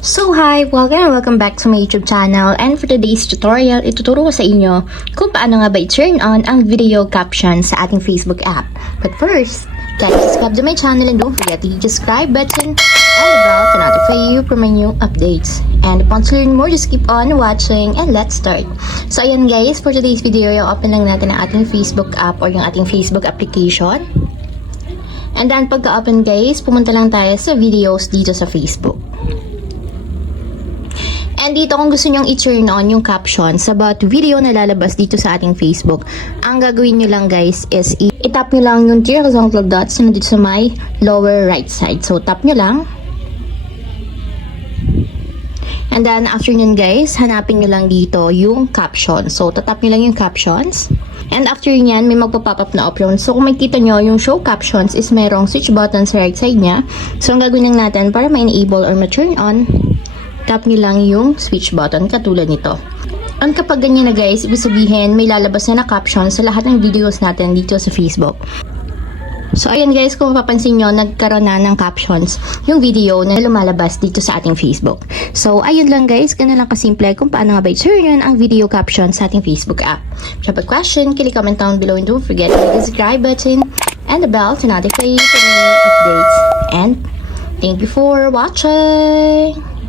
So hi! Welcome back to my YouTube channel, and for today's tutorial, ituturo ko sa inyo kung paano nga ba i-turn on ang video caption sa ating Facebook app. But first, guys, subscribe to my channel and don't forget to hit the subscribe button and the bell to notify you for my new updates. And if you want to learn more, just keep on watching and let's start. So ayan guys, for today's video, i-open lang natin ang ating Facebook app or yung ating Facebook application. And then pagka-open guys, pumunta lang tayo sa videos dito sa Facebook. And dito kung gusto nyong i-turn on yung captions about video na lalabas dito sa ating Facebook, ang gagawin nyo lang guys is i-tap nyo lang yung three horizontal dots na dito sa my lower right side. So tap nyo lang. And then after nyo guys, hanapin nyo lang dito yung captions. So tatap nyo lang yung captions. And after nyan, may magpa-pop up na option. So kung makikita nyo, yung show captions is merong switch button sa right side nya. So ang gagawin lang natin para ma-enable or ma-turn on, tap nyo lang yung switch button katulad nito. And kapag ganyan na guys, ibig sabihin may lalabas na caption sa lahat ng videos natin dito sa Facebook. So ayan guys, kung mapapansin nyo, nagkaroon na ng captions yung video na lumalabas dito sa ating Facebook. So ayun lang guys, ganun lang kasimple kung paano nga ba i-turn on ang video caption sa ating Facebook app. If you have a question, comment down below and don't forget to hit the subscribe button and the bell to notify you for new updates. And thank you for watching!